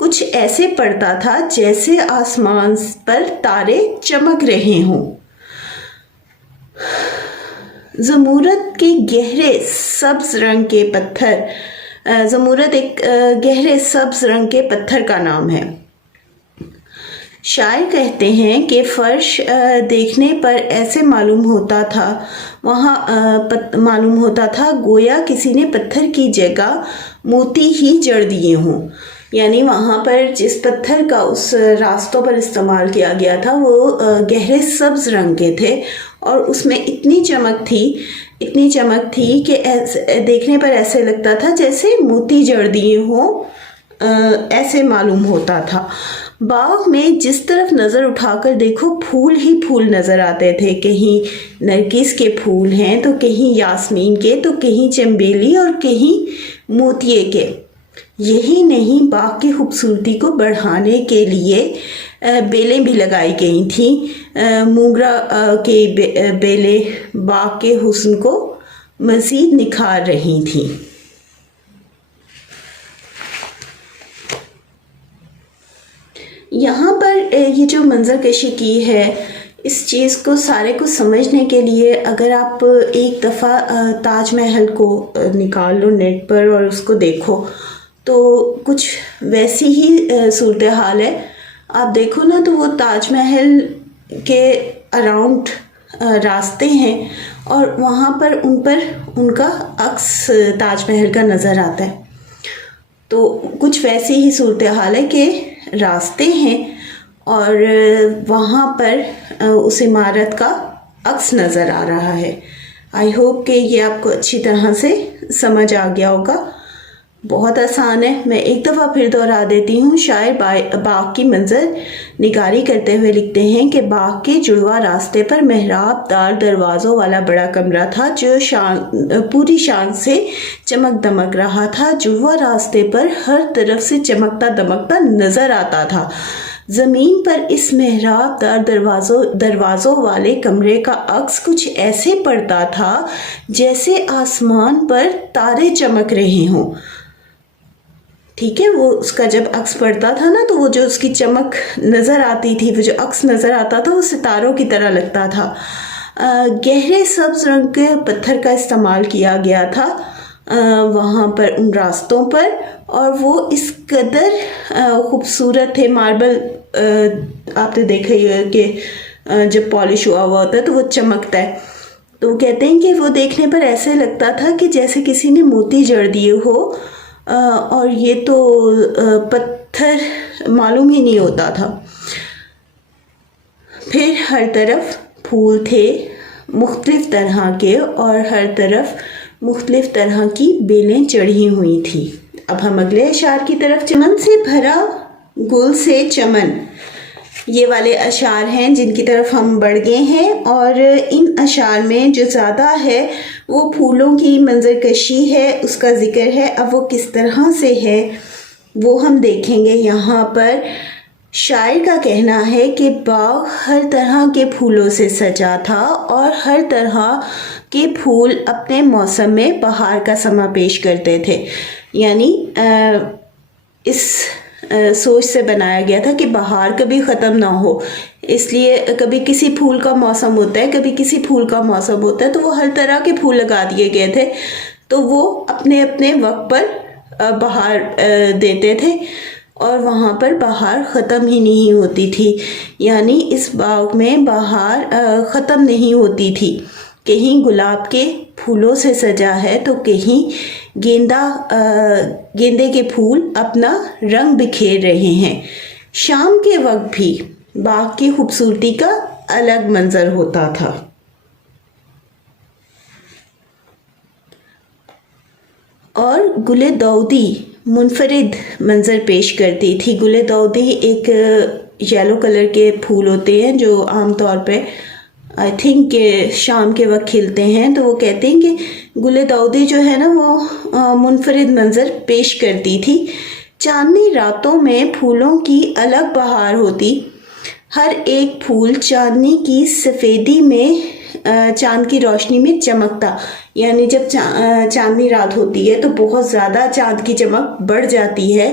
کچھ ایسے پڑتا تھا جیسے آسمان پر تارے چمک رہے ہوں۔ زمرد کے گہرے سبز رنگ کے پتھر، زمرد ایک گہرے سبز رنگ کے پتھر کا نام ہے۔ شاعر کہتے ہیں کہ فرش دیکھنے پر ایسے معلوم ہوتا تھا، معلوم ہوتا تھا گویا کسی نے پتھر کی جگہ موتی ہی جڑ دیے ہوں۔ یعنی وہاں پر جس پتھر کا اس راستوں پر استعمال کیا گیا تھا وہ گہرے سبز رنگ کے تھے، اور اس میں اتنی چمک تھی کہ دیکھنے پر ایسے لگتا تھا جیسے موتی جڑ دیے ہوں، ایسے معلوم ہوتا تھا۔ باغ میں جس طرف نظر اٹھا کر دیکھو پھول ہی پھول نظر آتے تھے، کہیں نرگس کے پھول ہیں تو کہیں یاسمین کے، تو کہیں چنبیلی اور کہیں موتیے کے۔ یہی نہیں، باغ کی خوبصورتی کو بڑھانے کے لیے بیلیں بھی لگائی گئی تھیں۔ موگرا کی بیلیں باغ کے حسن کو مزید نکھار رہی تھیں۔ یہاں پر یہ جو منظر کشی کی ہے، اس چیز کو سارے کو سمجھنے کے لیے اگر آپ ایک دفعہ تاج محل کو نکال لو نیٹ پر اور اس کو دیکھو تو کچھ ویسی ہی صورتحال ہے۔ آپ دیکھو نا تو وہ تاج محل کے اراؤنڈ راستے ہیں اور وہاں پر ان کا عکس تاج محل کا نظر آتا ہے۔ تو کچھ ویسی ہی صورتحال ہے کہ راستے ہیں اور وہاں پر اس عمارت کا عکس نظر آ رہا ہے۔ آئی ہوپ کہ یہ آپ کو اچھی طرح سے سمجھ آ گیا ہوگا۔ بہت آسان ہے، میں ایک دفعہ پھر دہرا دیتی ہوں۔ شاعر باغ کی منظر نگاری کرتے ہوئے لکھتے ہیں کہ باغ کے جڑواں راستے پر محراب دار دروازوں والا بڑا کمرہ تھا جو پوری شان سے چمک دمک رہا تھا۔ جڑواں راستے پر ہر طرف سے چمکتا دمکتا نظر آتا تھا۔ زمین پر اس محراب دار دروازوں والے کمرے کا عکس کچھ ایسے پڑتا تھا جیسے آسمان پر تارے چمک رہے ہوں۔ ٹھیک ہے، وہ اس کا جب عکس پڑتا تھا نا تو وہ جو اس کی چمک نظر آتی تھی، وہ جو عکس نظر آتا تھا وہ ستاروں کی طرح لگتا تھا۔ گہرے سبز رنگ کے پتھر کا استعمال کیا گیا تھا وہاں پر ان راستوں پر، اور وہ اس قدر خوبصورت تھے۔ ماربل آپ نے دیکھا ہی ہے کہ جب پالش ہوا ہوتا ہے تو وہ چمکتا ہے، تو وہ کہتے ہیں کہ وہ دیکھنے پر ایسے لگتا تھا کہ جیسے کسی نے موتی جڑ دیے ہو، اور یہ تو پتھر معلوم ہی نہیں ہوتا تھا۔ پھر ہر طرف پھول تھے مختلف طرح کے، اور ہر طرف مختلف طرح کی بیلیں چڑھی ہوئی تھیں۔ اب ہم اگلے اشعار کی طرف۔ چمن سے بھرا گل سے چمن، یہ والے اشعار ہیں جن کی طرف ہم بڑھ گئے ہیں، اور ان اشعار میں جو زیادہ ہے وہ پھولوں کی منظر کشی ہے، اس کا ذکر ہے۔ اب وہ کس طرح سے ہے وہ ہم دیکھیں گے۔ یہاں پر شاعر کا کہنا ہے کہ باغ ہر طرح کے پھولوں سے سجا تھا، اور ہر طرح کے پھول اپنے موسم میں بہار کا سماں پیش کرتے تھے۔ یعنی اس سوچ سے بنایا گیا تھا کہ بہار کبھی ختم نہ ہو، اس لیے کبھی کسی پھول کا موسم ہوتا ہے، کبھی کسی پھول کا موسم ہوتا ہے، تو وہ ہر طرح کے پھول لگا دیے گئے تھے، تو وہ اپنے اپنے وقت پر بہار دیتے تھے، اور وہاں پر بہار ختم ہی نہیں ہوتی تھی۔ یعنی اس باغ میں بہار ختم نہیں ہوتی تھی۔ کہیں گلاب کے پھولوں سے سجا ہے تو کہیں گیندے کے پھول اپنا رنگ بکھیر رہے ہیں۔ شام کے وقت بھی باغ کی خوبصورتی کا الگ منظر ہوتا تھا۔ اور گل داؤدی منفرد منظر پیش کرتی تھی۔ گل داؤدی ایک یلو کلر کے پھول ہوتے ہیں جو عام طور پہ آئی تھنک کہ شام کے وقت کھلتے ہیں، تو وہ کہتے ہیں کہ گل داؤدی جو ہے نا وہ منفرد منظر پیش کرتی تھی۔ چاندنی راتوں میں پھولوں کی الگ بہار ہوتی، ہر ایک پھول چاندنی کی سفیدی میں چاند کی روشنی میں چمکتا۔ یعنی جب چاندنی رات ہوتی ہے تو بہت زیادہ چاند کی چمک بڑھ جاتی ہے،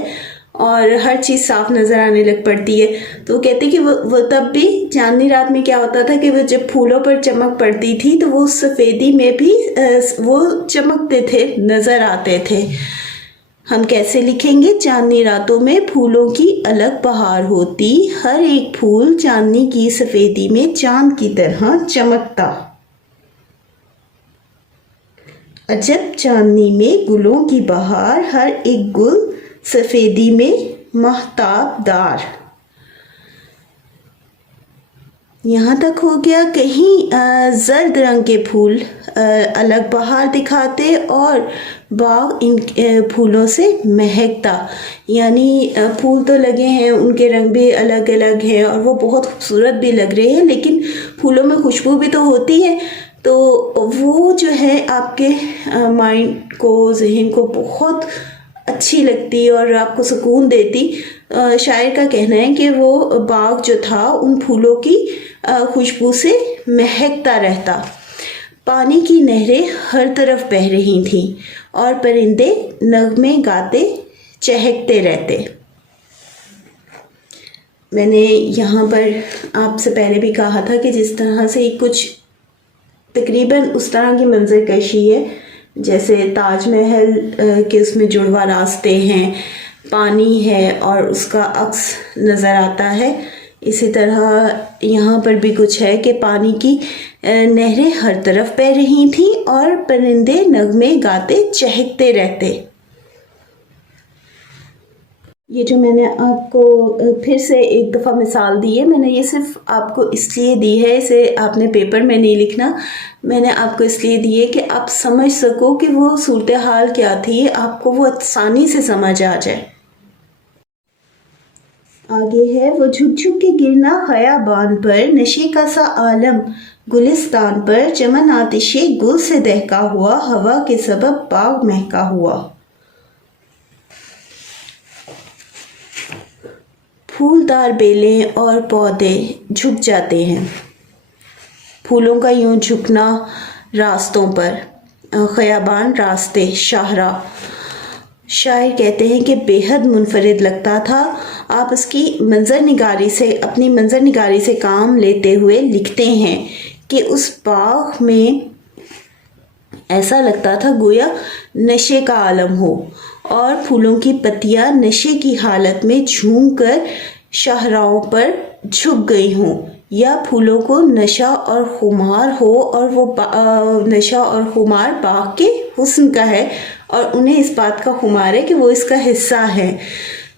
اور ہر چیز صاف نظر آنے لگ پڑتی ہے. تو وہ کہتے کہ وہ تب بھی چاندنی رات میں کیا ہوتا تھا کہ وہ جب پھولوں پر چمک پڑتی تھی تو وہ سفیدی میں بھی وہ چمکتے تھے، نظر آتے تھے. ہم کیسے لکھیں گے؟ چاندنی راتوں میں پھولوں کی الگ بہار ہوتی، ہر ایک پھول چاندنی کی سفیدی میں چاند کی طرح چمکتا. عجب چاندنی میں گلوں کی بہار، ہر ایک گل سفیدی میں مہتاب دار. یہاں تک ہو گیا. کہیں زرد رنگ کے پھول الگ بہار دکھاتے اور باغ ان پھولوں سے مہکتا. یعنی پھول تو لگے ہیں، ان کے رنگ بھی الگ الگ ہیں اور وہ بہت خوبصورت بھی لگ رہے ہیں، لیکن پھولوں میں خوشبو بھی تو ہوتی ہے. تو وہ جو ہے آپ کے مائنڈ کو، ذہن کو بہت اچھی لگتی اور آپ کو سکون دیتی. شاعر کا کہنا ہے کہ وہ باغ جو تھا ان پھولوں کی خوشبو سے مہکتا رہتا. پانی کی نہریں ہر طرف بہہ رہی تھیں اور پرندے نغمے گاتے چہکتے رہتے. میں نے یہاں پر آپ سے پہلے بھی کہا تھا کہ جس طرح سے کچھ تقریباً اس طرح کی منظر کشی ہے جیسے تاج محل کے اس میں جڑواں راستے ہیں، پانی ہے اور اس کا عکس نظر آتا ہے. اسی طرح یہاں پر بھی کچھ ہے کہ پانی کی نہریں ہر طرف بہہ رہی تھیں اور پرندے نغمے گاتے چہکتے رہتے. یہ جو میں نے آپ کو پھر سے ایک دفعہ مثال دی ہے، میں نے یہ صرف آپ کو اس لیے دی ہے، اسے آپ نے پیپر میں نہیں لکھنا، میں نے آپ کو اس لیے دی ہے کہ آپ سمجھ سکو کہ وہ صورتحال کیا تھی، آپ کو وہ آسانی سے سمجھ آ جائے. آگے ہے وہ جھک جھک کے گرنا خیابان پر، نشے کا سا عالم گلستان پر، چمن آتش گل سے دہکا ہوا، ہوا کے سبب باغ مہکا ہوا. پھولدار بیلیں اور پودے جھک جاتے ہیں. پھولوں کا یوں جھکنا راستوں پر، خیابان راستے، شاہراہ. شاعر کہتے ہیں کہ بے حد منفرد لگتا تھا. آپ اس کی اپنی منظر نگاری سے کام لیتے ہوئے لکھتے ہیں کہ اس باغ میں ایسا لگتا تھا گویا نشے کا عالم ہو اور پھولوں کی پتیاں نشے کی حالت میں جھوم کر شاہراہوں پر جھک گئی ہوں، یا پھولوں کو نشہ اور خمار ہو اور وہ نشہ اور خمار باغ کے حسن کا ہے اور انہیں اس بات کا خمار ہے کہ وہ اس کا حصہ ہے.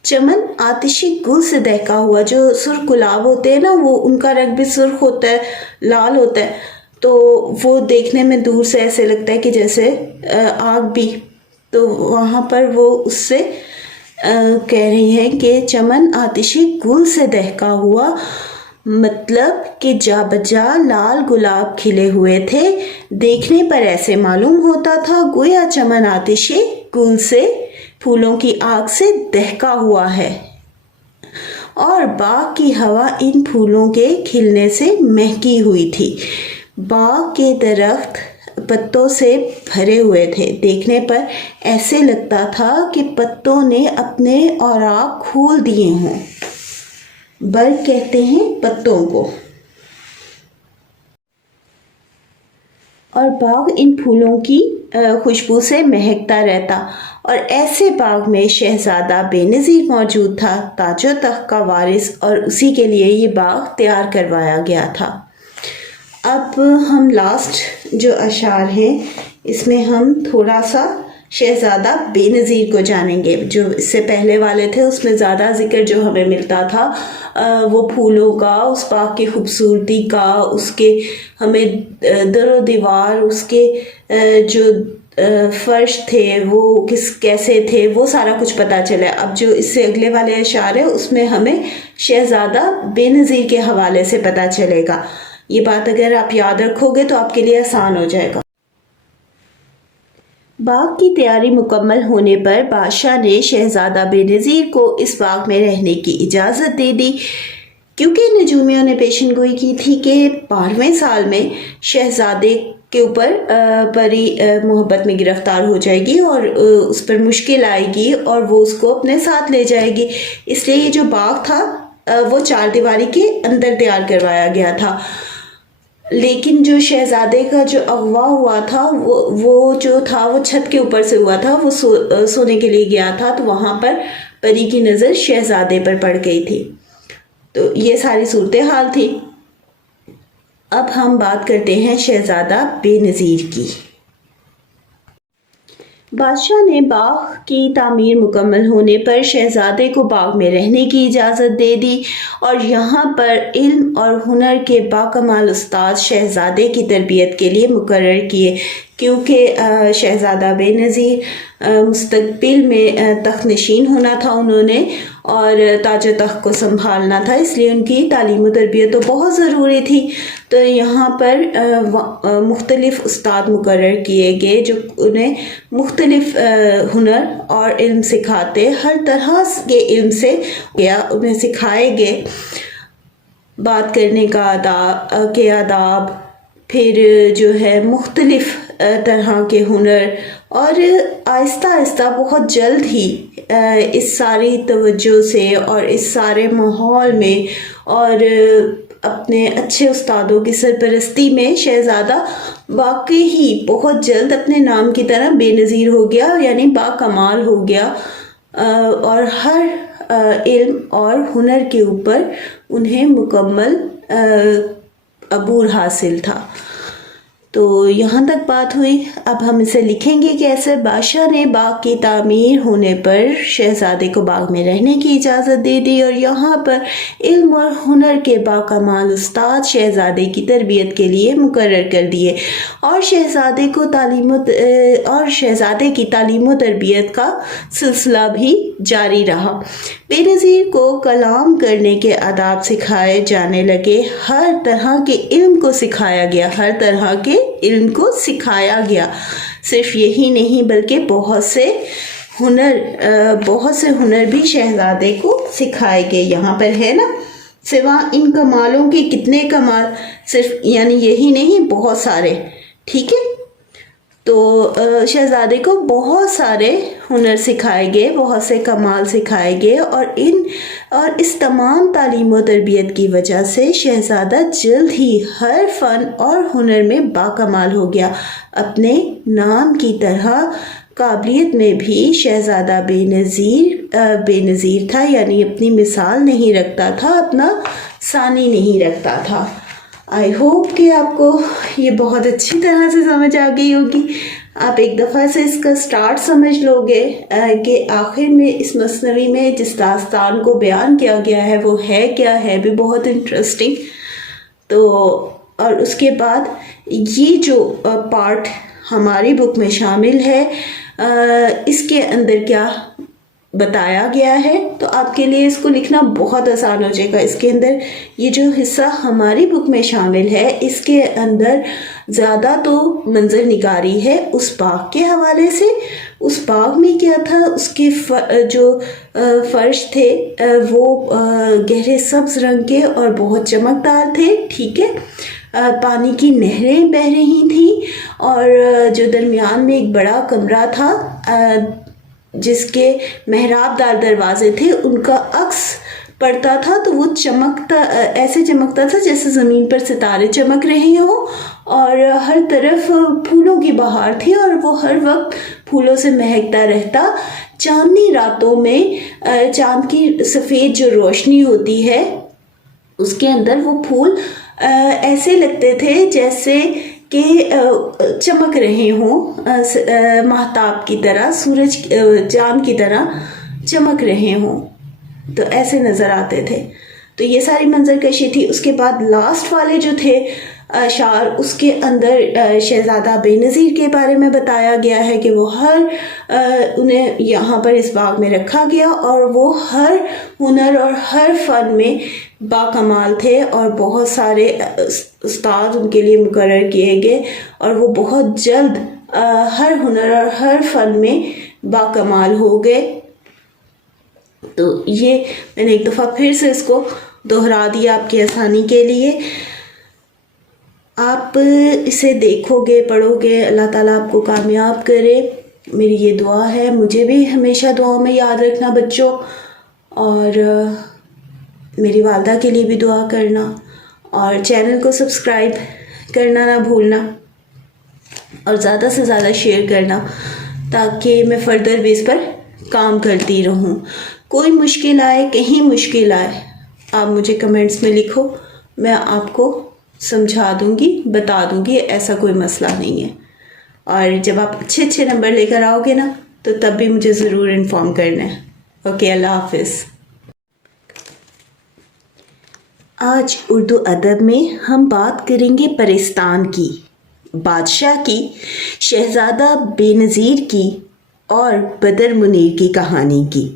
چمن آتشی گل سے دہکا ہوا، جو سرخ گلاب ہوتے ہیں نا، وہ ان کا رنگ بھی سرخ ہوتا ہے، لال ہوتا ہے، تو وہ دیکھنے میں دور سے ایسے لگتا ہے کہ جیسے آگ بھی. تو وہاں پر وہ اس سے کہہ رہی ہیں کہ چمن آتشی گل سے دہکا ہوا، مطلب کہ جا بجا لال گلاب کھلے ہوئے تھے. دیکھنے پر ایسے معلوم ہوتا تھا گویا چمن آتشی گل سے، پھولوں کی آگ سے دہکا ہوا ہے اور باغ کی ہوا ان پھولوں کے کھلنے سے مہکی ہوئی تھی. باغ کے درخت پتوں سے بھرے ہوئے تھے. دیکھنے پر ایسے لگتا تھا کہ پتوں نے اپنے اوراق کھول دیے ہوں. برگ کہتے ہیں پتوں کو. اور باغ ان پھولوں کی خوشبو سے مہکتا رہتا. اور ایسے باغ میں شہزادہ بے نظیر موجود تھا، تاج و تخت کا وارث، اور اسی کے لیے یہ باغ تیار کروایا گیا تھا. اب ہم لاسٹ جو اشعار ہیں اس میں ہم تھوڑا سا شہزادہ بے نظیر کو جانیں گے. جو اس سے پہلے والے تھے اس میں زیادہ ذکر جو ہمیں ملتا تھا وہ پھولوں کا، اس باغ کی خوبصورتی کا، اس کے ہمیں در و دیوار، اس کے جو فرش تھے وہ کیسے تھے، وہ سارا کچھ پتہ چلا. اب جو اس سے اگلے والے اشعار ہیں اس میں ہمیں شہزادہ بے نظیر کے حوالے سے پتہ چلے گا. یہ بات اگر آپ یاد رکھو گے تو آپ کے لیے آسان ہو جائے گا. باغ کی تیاری مکمل ہونے پر بادشاہ نے شہزادہ بے نظیر کو اس باغ میں رہنے کی اجازت دے دی، کیونکہ نجومیوں نے پیشن گوئی کی تھی کہ 12ویں سال میں شہزادے کے اوپر پری محبت میں گرفتار ہو جائے گی اور اس پر مشکل آئے گی اور وہ اس کو اپنے ساتھ لے جائے گی. اس لیے یہ جو باغ تھا وہ چار دیواری کے اندر تیار کروایا گیا تھا. لیکن جو شہزادے کا جو اغوا ہوا تھا وہ جو تھا وہ چھت کے اوپر سے ہوا تھا. وہ سونے کے لیے گیا تھا تو وہاں پر پری کی نظر شہزادے پر پڑ گئی تھی. تو یہ ساری صورتحال تھی. اب ہم بات کرتے ہیں شہزادہ بے نظیر کی. بادشاہ نے باغ کی تعمیر مکمل ہونے پر شہزادے کو باغ میں رہنے کی اجازت دے دی اور یہاں پر علم اور ہنر کے باکمال استاد شہزادے کی تربیت کے لیے مقرر کیے. کیونکہ شہزادہ بے نظیر مستقبل میں تخت نشین ہونا تھا انہوں نے اور تاج و تخت کو سنبھالنا تھا، اس لیے ان کی تعلیم و تربیت تو بہت ضروری تھی. تو یہاں پر مختلف استاد مقرر کیے گئے جو انہیں مختلف ہنر اور علم سکھاتے، ہر طرح کے علم سے انہیں سکھائے گئے. بات کرنے کا آداب، پھر جو ہے مختلف طرح کے ہنر، اور آہستہ آہستہ بہت جلد ہی اس ساری توجہ سے اور اس سارے ماحول میں اور اپنے اچھے استادوں کی سرپرستی میں شہزادہ واقعی ہی بہت جلد اپنے نام کی طرح بے نظیر ہو گیا، یعنی باکمال ہو گیا اور ہر علم اور ہنر کے اوپر انہیں مکمل عبور حاصل تھا. تو یہاں تک بات ہوئی. اب ہم اسے لکھیں گے کیسے. بادشاہ نے باغ کی تعمیر ہونے پر شہزادے کو باغ میں رہنے کی اجازت دے دی اور یہاں پر علم اور ہنر کے باکمال استاد شہزادے کی تربیت کے لیے مقرر کر دیے اور شہزادے کی تعلیم و تربیت کا سلسلہ بھی جاری رہا. بے نظیر کو کلام کرنے کے آداب سکھائے جانے لگے. ہر طرح کے علم کو سکھایا گیا. صرف یہی نہیں بلکہ بہت سے ہنر بھی شہزادے کو سکھائے گئے. یہاں پر ہے نا، سوا ان کمالوں کے کتنے کمال، صرف یعنی یہی نہیں، بہت سارے. ٹھیک ہے، تو شہزادے کو بہت سارے ہنر سکھائے گئے، بہت سے کمال سکھائے گئے اور اس تمام تعلیم و تربیت کی وجہ سے شہزادہ جلد ہی ہر فن اور ہنر میں باکمال ہو گیا. اپنے نام کی طرح قابلیت میں بھی شہزادہ بے نظیر تھا، یعنی اپنی مثال نہیں رکھتا تھا، اپنا ثانی نہیں رکھتا تھا. آئی ہوپ کہ آپ کو یہ بہت اچھی طرح سے سمجھ آ گئی ہوگی. آپ ایک دفعہ سے اس کا سٹارٹ سمجھ لو گے کہ آخر میں اس مثنوی میں جس داستان کو بیان کیا گیا ہے وہ ہے کیا ہے، بھی بہت انٹرسٹنگ. تو اور اس کے بعد یہ جو پارٹ ہماری بک میں شامل ہے اس کے اندر کیا بتایا گیا ہے، تو آپ کے لیے اس کو لکھنا بہت آسان ہو جائے گا. اس کے اندر یہ جو حصہ ہماری بک میں شامل ہے اس کے اندر زیادہ تو منظر نگاری ہے اس باغ کے حوالے سے. اس باغ میں کیا تھا، اس کے جو فرش تھے وہ گہرے سبز رنگ کے اور بہت چمکدار تھے. ٹھیک ہے، پانی کی نہریں بہہ رہی تھیں اور جو درمیان میں ایک بڑا کمرہ تھا جس کے محراب دار دروازے تھے، ان کا عکس پڑتا تھا تو وہ ایسے چمکتا تھا جیسے زمین پر ستارے چمک رہے ہوں، اور ہر طرف پھولوں کی بہار تھی اور وہ ہر وقت پھولوں سے مہکتا رہتا. چاندنی راتوں میں چاند کی سفید جو روشنی ہوتی ہے اس کے اندر وہ پھول ایسے لگتے تھے جیسے کہ چمک رہے ہوں، مہتاب کی طرح، چاند کی طرح چمک رہے ہوں، تو ایسے نظر آتے تھے. تو یہ ساری منظر کشی تھی. اس کے بعد لاسٹ والے جو تھے اشعار، اس کے اندر شہزادہ بے نظیر کے بارے میں بتایا گیا ہے کہ وہ انہیں یہاں پر اس باغ میں رکھا گیا اور وہ ہر ہنر اور ہر فن میں باکمال تھے اور بہت سارے استاد ان کے لیے مقرر کیے گئے اور وہ بہت جلد ہر ہنر اور ہر فن میں باکمال ہو گئے. تو یہ میں نے ایک دفعہ پھر سے اس کو دہرا دیا آپ کی آسانی کے لیے. آپ اسے دیکھو گے، پڑھو گے، اللہ تعالیٰ آپ کو کامیاب کرے، میری یہ دعا ہے۔ مجھے بھی ہمیشہ دعاؤں میں یاد رکھنا بچوں، اور میری والدہ کے لیے بھی دعا کرنا، اور چینل کو سبسکرائب کرنا نہ بھولنا، اور زیادہ سے زیادہ شیئر کرنا، تاکہ میں فردر بیس پر کام کرتی رہوں۔ کوئی مشکل آئے، کہیں مشکل آئے، آپ مجھے کمنٹس میں لکھو، میں آپ کو سمجھا دوں گی، بتا دوں گی، ایسا کوئی مسئلہ نہیں ہے۔ اور جب آپ اچھے نمبر لے کر آؤ گے نا، تو تب بھی مجھے ضرور انفارم کرنا ہے۔ اوکے، اللہ حافظ۔ آج اردو ادب میں ہم بات کریں گے پرستان کی، بادشاہ کی، شہزادہ بے نظیر کی اور بدر منیر کی کہانی کی۔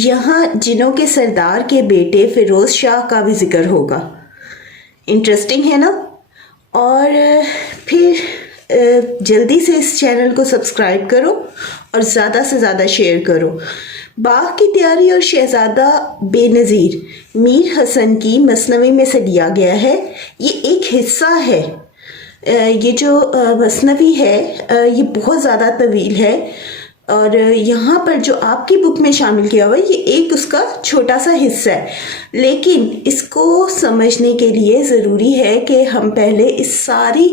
یہاں جنوں کے سردار کے بیٹے فیروز شاہ کا بھی ذکر ہوگا۔ انٹرسٹنگ ہے نا؟ اور پھر جلدی سے اس چینل کو سبسکرائب کرو اور زیادہ سے زیادہ شیئر کرو۔ باغ کی تیاری اور شہزادہ بے نظیر میر حسن کی مثنوی میں سے لیا گیا ہے۔ یہ ایک حصہ ہے، یہ جو مثنوی ہے یہ بہت زیادہ طویل ہے، اور یہاں پر جو آپ کی بک میں شامل کیا ہوا ہے یہ ایک اس کا چھوٹا سا حصہ ہے، لیکن اس کو سمجھنے کے لیے ضروری ہے کہ ہم پہلے اس ساری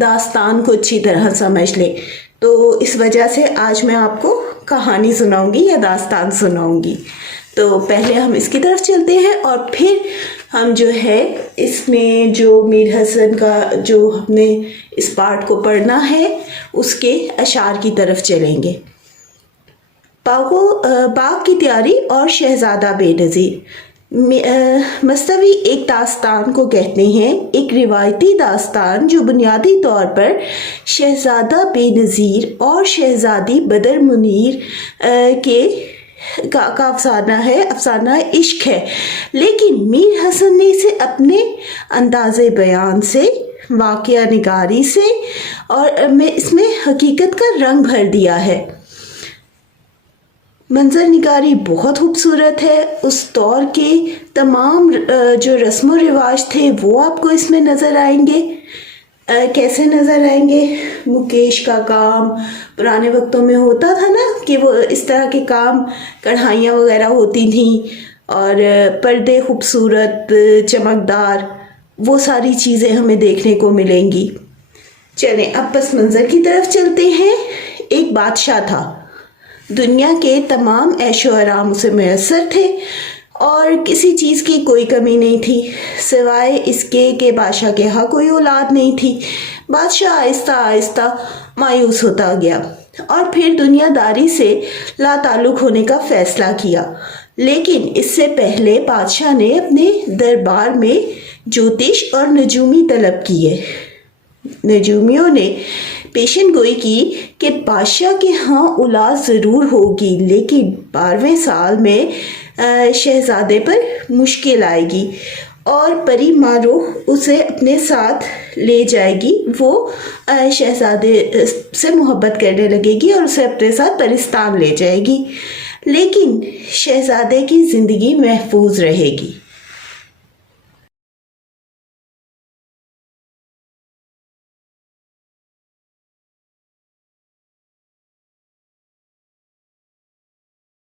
داستان کو اچھی طرح سمجھ لیں۔ تو اس وجہ سے آج میں آپ کو کہانی سناؤں گی یا داستان سناؤں گی۔ تو پہلے ہم اس کی طرف چلتے ہیں، اور پھر ہم جو ہے اس میں جو میر حسن کا جو ہم نے اس پارٹ کو پڑھنا ہے اس کے اشعار کی طرف چلیں گے۔ باغ کی تیاری اور شہزادہ بے نظیر۔ مثنوی ایک داستان کو کہتے ہیں، ایک روایتی داستان جو بنیادی طور پر شہزادہ بے نظیر اور شہزادی بدر منیر کا افسانہ ہے، افسانہ عشق ہے، لیکن میر حسن نے اسے اپنے انداز بیان سے، واقعہ نگاری سے اور اس میں حقیقت کا رنگ بھر دیا ہے۔ منظر نگاری بہت خوبصورت ہے، اس دور کے تمام جو رسم و رواج تھے وہ آپ کو اس میں نظر آئیں گے۔ کیسے نظر آئیں گے؟ مکیش کا کام پرانے وقتوں میں ہوتا تھا نا، کہ وہ اس طرح کے کام، کڑھائیاں وغیرہ ہوتی تھیں، اور پردے خوبصورت چمکدار، وہ ساری چیزیں ہمیں دیکھنے کو ملیں گی۔ چلیں اب پس منظر کی طرف چلتے ہیں۔ ایک بادشاہ تھا، دنیا کے تمام عیش و آرام اسے میسر تھے، اور کسی چیز کی کوئی کمی نہیں تھی سوائے اس کے کہ بادشاہ کے ہاں کوئی اولاد نہیں تھی۔ بادشاہ آہستہ آہستہ مایوس ہوتا گیا اور پھر دنیا داری سے لا تعلق ہونے کا فیصلہ کیا، لیکن اس سے پہلے بادشاہ نے اپنے دربار میں جوتش اور نجومی طلب کیے۔ نجومیوں نے پیشن گوئی کی کہ بادشاہ کے ہاں اولاد ضرور ہوگی، لیکن 12ویں سال میں شہزادے پر مشکل آئے گی اور پری مارو اسے اپنے ساتھ لے جائے گی۔ وہ شہزادے سے محبت کرنے لگے گی اور اسے اپنے ساتھ پرستان لے جائے گی، لیکن شہزادے کی زندگی محفوظ رہے گی۔